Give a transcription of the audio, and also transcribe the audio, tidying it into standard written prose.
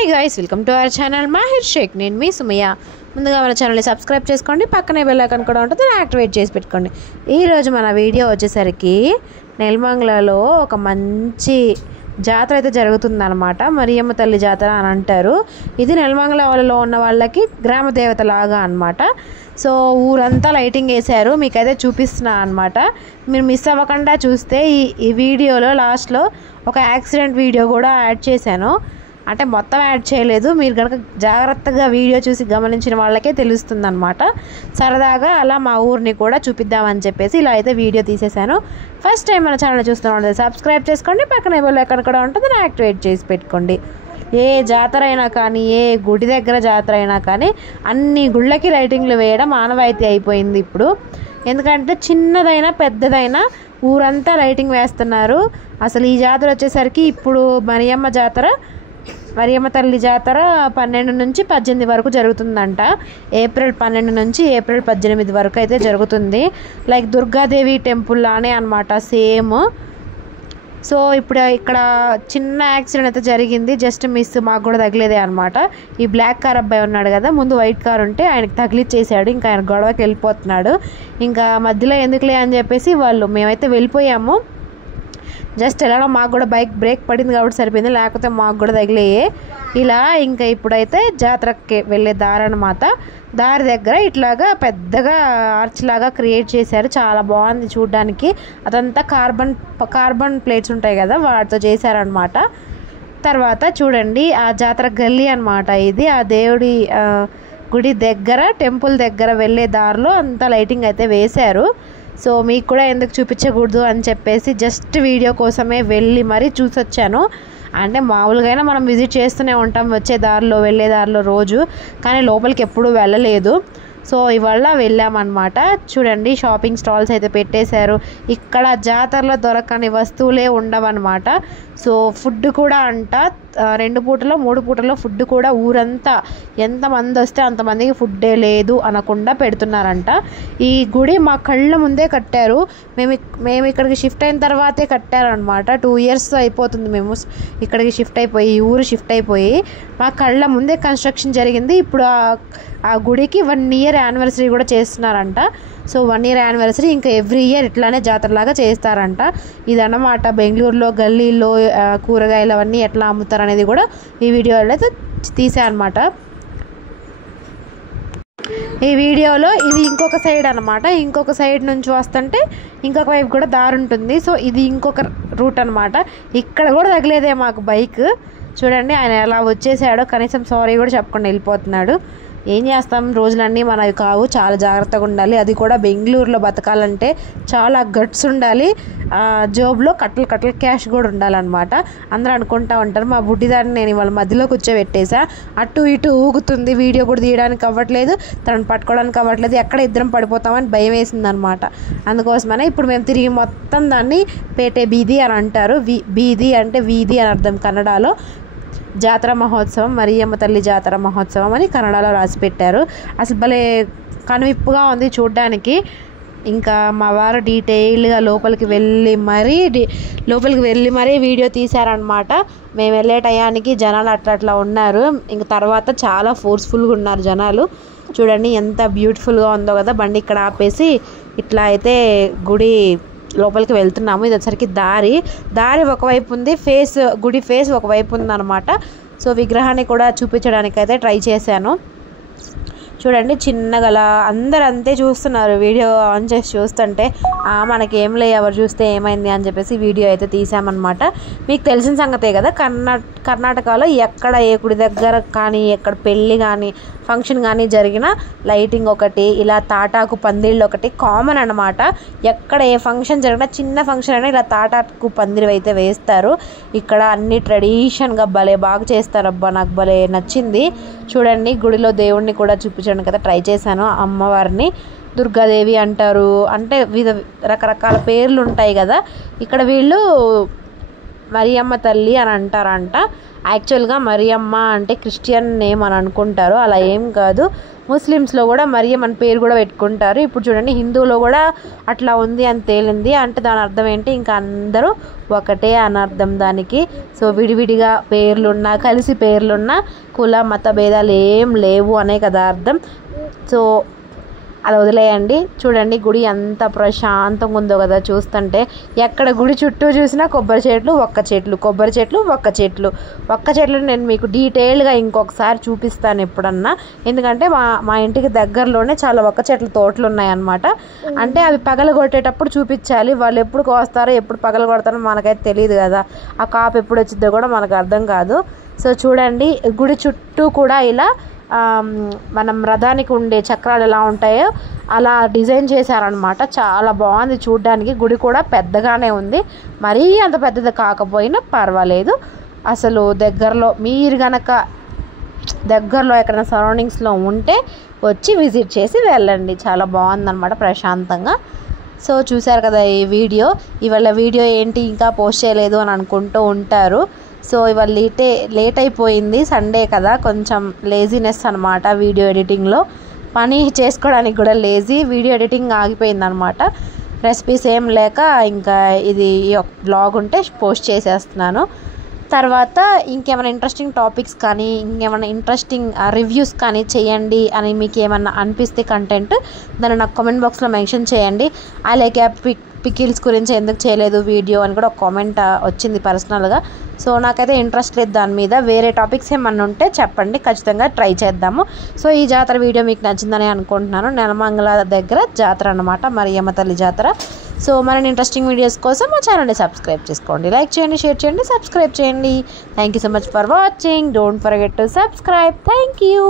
Hi guys, welcome to our channel Mahir Shaikh. నేను మీ Sumayya. ముందుగా మన ఛానల్ని సబ్స్క్రైబ్ చేసుకోండి, పక్కనే బెల్ ఐకాన్ కూడా ఉంటుంది, యాక్టివేట్ చేసి పెట్టుకోండి. ఈరోజు మన వీడియో వచ్చేసరికి నెల్మంగళలో ఒక మంచి జాతర అయితే జరుగుతుందన్నమాట. మరియమ్మ తల్లి జాతర అని అంటారు. ఇది నెల్మంగళలో ఉన్న వాళ్ళకి గ్రామ దేవత లాగా అనమాట. సో ఊరంతా లైటింగ్ వేశారు, మీకైతే చూపిస్తున్నా అనమాట. మీరు మిస్ అవ్వకుండా చూస్తే ఈ వీడియోలో లాస్ట్లో ఒక యాక్సిడెంట్ వీడియో కూడా యాడ్ చేశాను. అంటే మొత్తం యాడ్ చేయలేదు, మీరు కనుక జాగ్రత్తగా వీడియో చూసి గమనించిన వాళ్ళకే తెలుస్తుంది అనమాట. సరదాగా అలా మా ఊరిని కూడా చూపిద్దామని చెప్పేసి ఇలా అయితే వీడియో తీసేశాను. ఫస్ట్ టైం మన ఛానల్ చూస్తున్నా సబ్స్క్రైబ్ చేసుకోండి, పక్కనే బెల్ ఐకాన్ కూడా ఉంటుంది, యాక్టివేట్ చేసి పెట్టుకోండి. ఏ జాతర అయినా కానీ, ఏ గుడి దగ్గర జాతర అయినా కానీ అన్ని గుళ్ళకి లైటింగ్లు వేయడం ఆనవాయితీ అయిపోయింది ఇప్పుడు. ఎందుకంటే చిన్నదైనా పెద్దదైనా ఊరంతా లైటింగ్ వేస్తున్నారు. అసలు ఈ జాతర వచ్చేసరికి ఇప్పుడు మరియమ్మ తల్లి జాతర 12 నుంచి 18 వరకు జరుగుతుందంట. ఏప్రిల్ 12 నుంచి ఏప్రిల్ 18 వరకు అయితే జరుగుతుంది. లైక్ దుర్గాదేవి టెంపుల్ లానే అనమాట, సేమ్. సో ఇప్పుడు ఇక్కడ చిన్న యాక్సిడెంట్ అయితే జరిగింది, జస్ట్ మిస్, మాకు కూడా తగిలేదే అనమాట. ఈ బ్లాక్ కార్ అబ్బాయి ఉన్నాడు కదా, ముందు వైట్ కార్ ఉంటే ఆయనకి తగిలిచ్చేసాడు. ఇంకా ఆయన గొడవకి వెళ్ళిపోతున్నాడు. ఇంకా మధ్యలో ఎందుకులే అని చెప్పేసి మేమైతే వెళ్ళిపోయాము. జస్ట్ ఎలా మాకు కూడా బైక్ బ్రేక్ పడింది కాబట్టి సరిపోయింది, లేకపోతే మాకు కూడా తగిలేయే. ఇలా ఇంకా ఇప్పుడైతే జాతరకి వెళ్ళే దారి అన్నమాట. దారి దగ్గర ఇట్లాగా పెద్దగా ఆర్చ్ లాగా క్రియేట్ చేశారు, చాలా బాగుంది చూడడానికి. అదంతా కార్బన్ ప్లేట్స్ ఉంటాయి కదా, వాటితో చేశారనమాట. తర్వాత చూడండి, ఆ జాతర గల్లీ అనమాట ఇది. ఆ దేవుడి గుడి దగ్గర, టెంపుల్ దగ్గర వెళ్ళే దారిలో అంతా లైటింగ్ అయితే వేశారు. సో మీకు కూడా ఎందుకు చూపించకూడదు అని చెప్పేసి జస్ట్ వీడియో కోసమే వెళ్ళి మరీ చూసొచ్చాను. అంటే మామూలుగా మనం విజిట్ చేస్తూనే ఉంటాం వచ్చే దారిలో, వెళ్ళే దారిలో రోజు, కానీ లోపలికి ఎప్పుడూ వెళ్ళలేదు. సో ఇవాళ వెళ్ళామన్నమాట. చూడండి, షాపింగ్ స్టాల్స్ అయితే పెట్టేశారు. ఇక్కడ జాతరలో దొరకని వస్తువులే ఉండవన్నమాట. సో ఫుడ్ కూడా అంట 2 పూటలో 3 పూటలో ఫుడ్ కూడా ఊరంతా ఎంతమంది వస్తే అంతమందికి ఫుడ్డే లేదు అనకుండా పెడుతున్నారంట. ఈ గుడి మా కళ్ళ ముందే కట్టారు. మేము ఇక్కడికి షిఫ్ట్ అయిన తర్వాతే కట్టారనమాట. 2 years అయిపోతుంది మేము ఇక్కడికి షిఫ్ట్ అయిపోయి, ఊరు షిఫ్ట్ అయిపోయి. మా కళ్ళ ముందే కన్స్ట్రక్షన్ జరిగింది. ఇప్పుడు ఆ గుడికి 1 year యానివర్సరీ కూడా చేస్తున్నారంట. సో 1 year యానివర్సరీ ఇంకా ఎవ్రీ ఇయర్ ఇట్లానే జాతరలాగా చేస్తారంట. ఇదన్నమాట బెంగళూరులో గల్లీలో కూరగాయలు అవన్నీ ఎట్లా అమ్ముతారు అనేది కూడా ఈ వీడియోలో అయితే తీసారనమాట. ఈ వీడియోలో ఇది ఇంకొక సైడ్ అనమాట. ఇంకొక సైడ్ నుంచి వస్తుంటే ఇంకొక వైపు కూడా దారి ఉంటుంది. సో ఇది ఇంకొక రూట్ అనమాట. ఇక్కడ కూడా తగిలేదే మాకు బైక్. చూడండి ఆయన ఎలా వచ్చేసాడో, కనీసం సారీ కూడా చెప్పకుండా వెళ్ళిపోతున్నాడు. ఏం చేస్తాం, రోజులన్నీ మనవి కావు, చాలా జాగ్రత్తగా ఉండాలి. అది కూడా బెంగళూరులో బతకాలంటే చాలా గట్స్ ఉండాలి. జోబ్లో కట్టలు క్యాష్ కూడా ఉండాలన్నమాట. అందరూ అనుకుంటా ఉంటారు. మా బుడ్డిదాన్ని నేను ఇవాళ మధ్యలో కూర్చోబెట్టేసా, అటు ఇటు ఊగుతుంది, వీడియో కూడా తీయడానికి అవ్వట్లేదు, తనను పట్టుకోవడానికి అవ్వట్లేదు, ఎక్కడ ఇద్దరం పడిపోతామని భయం వేసిందనమాట. అందుకోసమనే ఇప్పుడు మేము తిరిగి మొత్తం దాన్ని పేటే బీది అని అంటారు. బీది అంటే వీధి అని అర్థం కన్నడలో. జాతర మహోత్సవం, మరియమ్మ తల్లి జాతర మహోత్సవం అని కన్నడలో రాసి పెట్టారు. అసలు భలే కనువిప్పుగా ఉంది చూడ్డానికి. ఇంకా మా వారు డీటెయిల్గా లోపలికి వెళ్ళి మరీ వీడియో తీశారనమాట. మేము వెళ్ళే టయానికి జనాలు అట్లా ఉన్నారు. ఇంక తర్వాత చాలా ఫోర్స్ఫుల్గా ఉన్నారు జనాలు. చూడండి ఎంత బ్యూటిఫుల్గా ఉందో కదా. బండి ఇక్కడ ఆపేసి ఇట్లా అయితే గుడి లోపలికి వెళ్తున్నాము. ఇది వచ్చరికి దారి ఒకవైపు ఉంది, గుడి ఫేస్ ఒకవైపు ఉందన్నమాట. సో విగ్రహాన్ని కూడా చూపించడానికి అయితే ట్రై చేశాను. చూడండి చిన్నగా అందరు అంతే చూస్తున్నారు, వీడియో ఆన్ చేసి చూస్తుంటే మనకేం లే, ఎవరు చూస్తే ఏమైంది అని చెప్పేసి వీడియో అయితే తీసామన్నమాట. మీకు తెలిసిన సంగతే కదా, కర్ణాటకలో ఎక్కడ ఏ గుడి దగ్గర కానీ, ఎక్కడ పెళ్ళి కానీ ఫంక్షన్ కానీ జరిగిన లైటింగ్ ఒకటి, ఇలా తాటాకు పందిళ్ళు ఒకటి కామన్ అనమాట. ఎక్కడ ఏ ఫంక్షన్ జరిగినా, చిన్న ఫంక్షన్ అయినా ఇలా తాటాకు పందిరి అయితే వేస్తారు. ఇక్కడ అన్ని ట్రెడిషన్గా భలే బాగా చేస్తారబ్బా, నాకు భలే నచ్చింది. చూడండి గుడిలో దేవుణ్ణి కూడా చూపించడానికి అయితే ట్రై చేశాను. అమ్మవారిని దుర్గాదేవి అంటారు, అంటే రకరకాల పేర్లు ఉంటాయి కదా. ఇక్కడ వీళ్ళు మరియమ్మ తల్లి అని అంటారంట. యాక్చువల్గా మరియమ్మ అంటే క్రిస్టియన్ నేమ్ అని అనుకుంటారు, అలా ఏం కాదు. ముస్లిమ్స్లో కూడా మరియం అని పేరు కూడా పెట్టుకుంటారు. ఇప్పుడు చూడండి హిందువులో కూడా అట్లా ఉంది అని తేలింది. అంటే దాని అర్థం ఏంటి, ఇంకా అందరూ ఒకటే అని అర్థం దానికి. సో విడివిడిగా పేర్లున్నా కలిసి పేర్లున్నా కుల మత భేదాలు ఏం లేవు అనే కదా అర్థం. సో అది వదిలేయండి. చూడండి గుడి ఎంత ప్రశాంతంగా ఉందో కదా చూస్తుంటే. ఎక్కడ గుడి చుట్టూ చూసినా కొబ్బరి చెట్లు ఒక్క చెట్లు, కొబ్బరి చెట్లు ఒక్క చెట్లు, ఒక్క చెట్లు. నేను మీకు డీటెయిల్గా ఇంకొకసారి చూపిస్తాను ఎప్పుడన్నా. ఎందుకంటే మా ఇంటికి దగ్గరలోనే చాలా ఒక్క చెట్ల తోటలు ఉన్నాయన్నమాట. అంటే అవి పగలగొట్టేటప్పుడు చూపించాలి. వాళ్ళు ఎప్పుడు కోస్తారో ఎప్పుడు పగలగొడతారో మనకైతే తెలియదు కదా. ఆ కాపు ఎప్పుడు వచ్చిందో కూడా మనకు అర్థం కాదు. సో చూడండి గుడి చుట్టూ కూడా ఇలా మనం రథానికి ఉండే చక్రాలు ఎలా ఉంటాయో అలా డిజైన్ చేశారనమాట. చాలా బాగుంది చూడ్డానికి. గుడి కూడా పెద్దగానే ఉంది, మరీ అంత పెద్దది కాకపోయినా పర్వాలేదు. అసలు దగ్గరలో మీరు గనక దగ్గరలో ఎక్కడైనా సరౌండింగ్స్లో ఉంటే వచ్చి విజిట్ చేసి వెళ్ళండి. చాలా బాగుందన్నమాట ప్రశాంతంగా. సో చూశారు కదా ఈ వీడియో. ఇవాళ వీడియో ఏంటి ఇంకా పోస్ట్ చేయలేదు అని అనుకుంటూ ఉంటారు. సో ఇవాళ లేట్ అయిపోయింది, సండే కదా, కొంచెం లేజినెస్ అనమాట వీడియో ఎడిటింగ్లో. పని చేసుకోవడానికి కూడా లేజీ, వీడియో ఎడిటింగ్ ఆగిపోయింది అనమాట. రెసిపీస్ ఏం లేక ఇంకా ఇది బ్లాగ్ ఉంటే పోస్ట్ చేసేస్తున్నాను. తర్వాత ఇంకేమైనా ఇంట్రెస్టింగ్ టాపిక్స్ కానీ ఇంకేమైనా ఇంట్రెస్టింగ్ రివ్యూస్ కానీ చేయండి అని మీకు ఏమన్నా అనిపిస్తే కంటెంట్ దాన్ని నాకు కామెంట్ బాక్స్లో మెన్షన్ చేయండి. అలాగే పికిల్స్ గురించి ఎందుకు చేయలేదు వీడియో అని కూడా ఒక కామెంట్ వచ్చింది పర్సనల్గా. సో నాకైతే ఇంట్రెస్ట్ లేదు దాని మీద. వేరే టాపిక్స్ ఏమన్నా ఉంటే చెప్పండి, ఖచ్చితంగా ట్రై చేద్దాము. సో ఈ జాతర వీడియో మీకు నచ్చిందని అనుకుంటున్నాను. నెలమంగళ దగ్గర జాతర అన్నమాట, మరియమ్మ తల్లి జాతర. సో మరిన్ని ఇంట్రెస్టింగ్ వీడియోస్ కోసం మా ఛానల్ని సబ్స్క్రైబ్ చేసుకోండి. లైక్ చేయండి, షేర్ చేయండి, సబ్స్క్రైబ్ చేయండి. Thank you so much for watching. Don't forget to subscribe. Thank you.